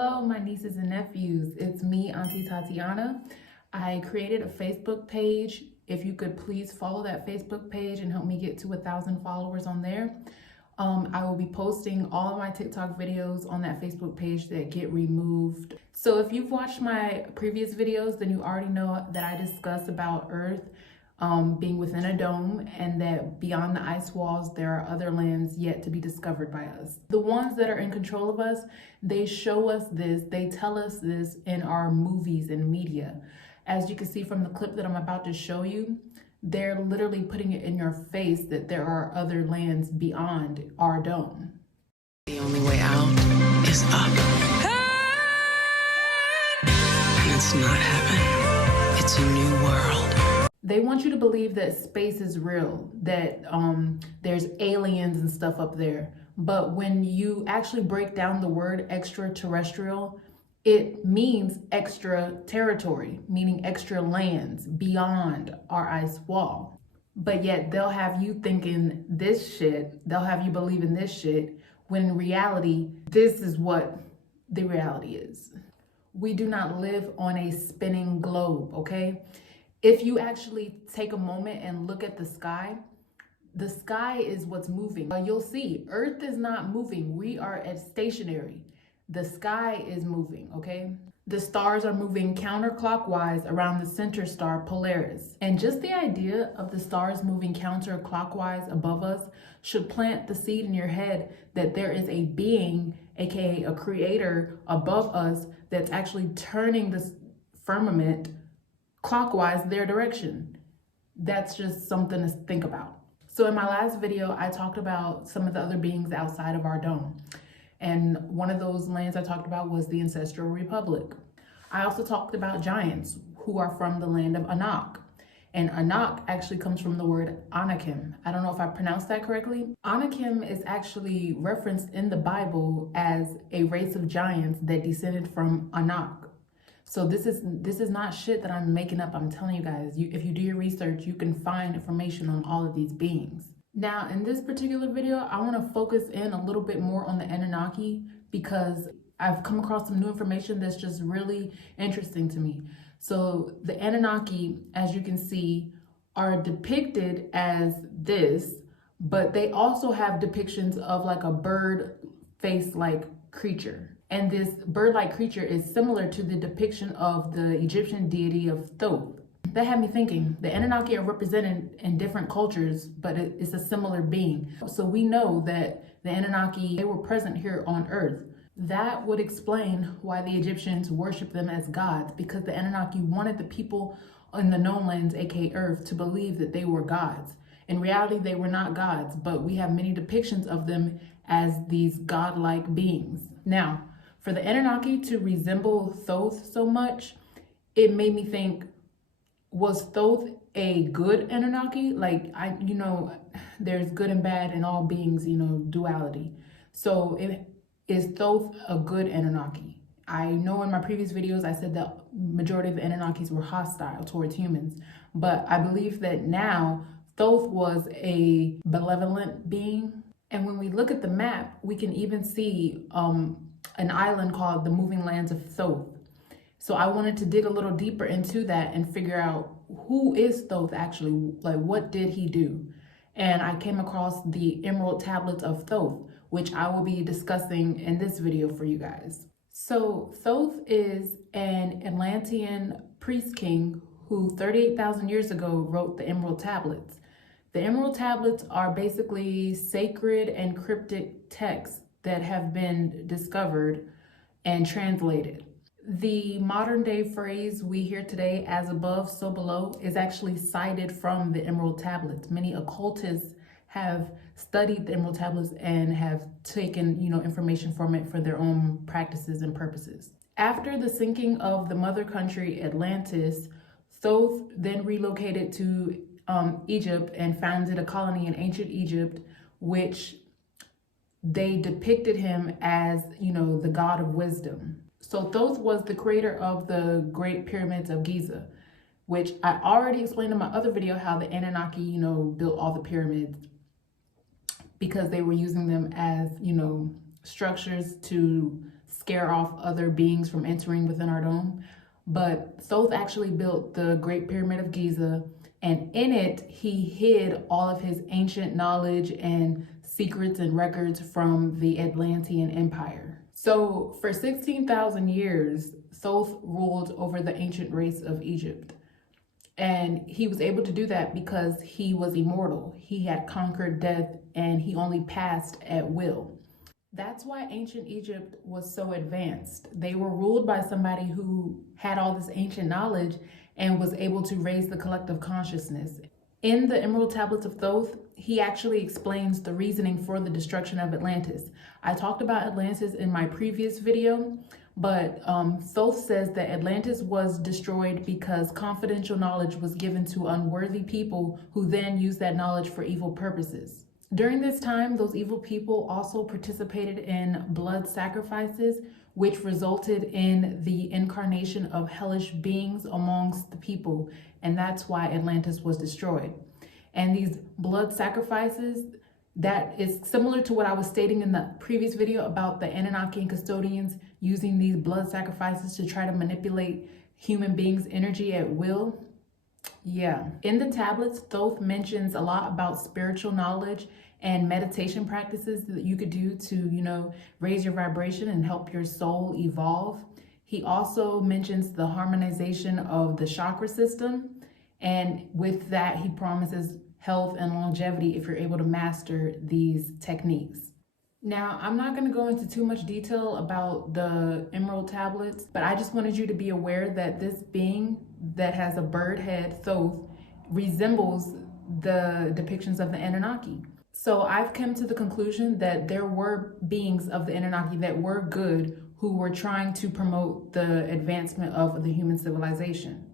Hello, my nieces and nephews. It's me, Auntie Tatiana. I created a Facebook page. If you could please follow that Facebook page and help me get to 1,000 followers on there. I will be posting all of my TikTok videos on that Facebook page that get removed. So if you've watched my previous videos, then you already know that I discuss about Earth being within a dome, and that beyond the ice walls there are other lands yet to be discovered by us. The ones that are in control of us, they show us this, they tell us this in our movies and media. As you can see from the clip that I'm about to show you, they're literally putting it in your face that there are other lands beyond our dome. The only way out is up. And it's not heaven, it's a new world. They want you to believe that space is real, that there's aliens and stuff up there. But when you actually break down the word extraterrestrial, it means extra territory, meaning extra lands beyond our ice wall. But yet they'll have you thinking this shit, they'll have you believe in this shit, when in reality, this is what the reality is. We do not live on a spinning globe, okay? If you actually take a moment and look at the sky is what's moving. You'll see Earth is not moving. We are at stationary. The sky is moving, okay? The stars are moving counterclockwise around the center star Polaris. And just the idea of the stars moving counterclockwise above us should plant the seed in your head that there is a being, aka a creator above us, that's actually turning this firmament clockwise their direction. That's just something to think about. So in my last video, I talked about some of the other beings outside of our dome. And one of those lands I talked about was the Ancestral Republic. I also talked about giants who are from the land of Anak. And Anak actually comes from the word Anakim. I don't know if I pronounced that correctly. Anakim is actually referenced in the Bible as a race of giants that descended from Anak. So this is not shit that I'm making up. I'm telling you guys, if you do your research, you can find information on all of these beings. Now, in this particular video, I want to focus in a little bit more on the Anunnaki because I've come across some new information that's just really interesting to me. So the Anunnaki, as you can see, are depicted as this, but they also have depictions of like a bird face-like creature. And this bird-like creature is similar to the depiction of the Egyptian deity of Thoth. That had me thinking, the Anunnaki are represented in different cultures, but it's a similar being. So we know that the Anunnaki, they were present here on Earth. That would explain why the Egyptians worship them as gods, because the Anunnaki wanted the people in the known lands, aka Earth, to believe that they were gods. In reality, they were not gods, but we have many depictions of them as these godlike beings. Now, for the Anunnaki to resemble Thoth so much, it made me think, was Thoth a good Anunnaki? Like, there's good and bad in all beings, duality. So is Thoth a good Anunnaki? I know in my previous videos, I said that majority of the Anunnakis were hostile towards humans, but I believe that now Thoth was a benevolent being. And when we look at the map, we can even see an island called the Moving Lands of Thoth. So I wanted to dig a little deeper into that and figure out who is Thoth actually, like what did he do? And I came across the Emerald Tablets of Thoth, which I will be discussing in this video for you guys. So Thoth is an Atlantean priest king who 38,000 years ago wrote the Emerald Tablets. The Emerald Tablets are basically sacred and cryptic texts that have been discovered and translated. The modern day phrase we hear today, as above, so below, is actually cited from the Emerald Tablets. Many occultists have studied the Emerald Tablets and have taken, information from it for their own practices and purposes. After the sinking of the mother country Atlantis, Thoth then relocated to Egypt and founded a colony in ancient Egypt, which they depicted him as, the god of wisdom. So Thoth was the creator of the Great Pyramids of Giza, which I already explained in my other video how the Anunnaki, built all the pyramids because they were using them as, structures to scare off other beings from entering within our dome. But Thoth actually built the Great Pyramid of Giza, and in it, he hid all of his ancient knowledge and secrets and records from the Atlantean Empire. So for 16,000 years, Thoth ruled over the ancient race of Egypt. And he was able to do that because he was immortal. He had conquered death and he only passed at will. That's why ancient Egypt was so advanced. They were ruled by somebody who had all this ancient knowledge and was able to raise the collective consciousness. In the Emerald Tablets of Thoth, he actually explains the reasoning for the destruction of Atlantis. I talked about Atlantis in my previous video, but Thoth says that Atlantis was destroyed because confidential knowledge was given to unworthy people who then used that knowledge for evil purposes. During this time, those evil people also participated in blood sacrifices, which resulted in the incarnation of hellish beings amongst the people, and that's why Atlantis was destroyed. And these blood sacrifices, that is similar to what I was stating in the previous video about the Anunnaki and custodians using these blood sacrifices to try to manipulate human beings' energy at will. Yeah. In the tablets, Thoth mentions a lot about spiritual knowledge and meditation practices that you could do to, raise your vibration and help your soul evolve. He also mentions the harmonization of the chakra system. And with that, he promises health and longevity if you're able to master these techniques. Now, I'm not going to go into too much detail about the Emerald Tablets, but I just wanted you to be aware that this being that has a bird head, Thoth, resembles the depictions of the Anunnaki. So I've come to the conclusion that there were beings of the Anunnaki that were good who were trying to promote the advancement of the human civilization.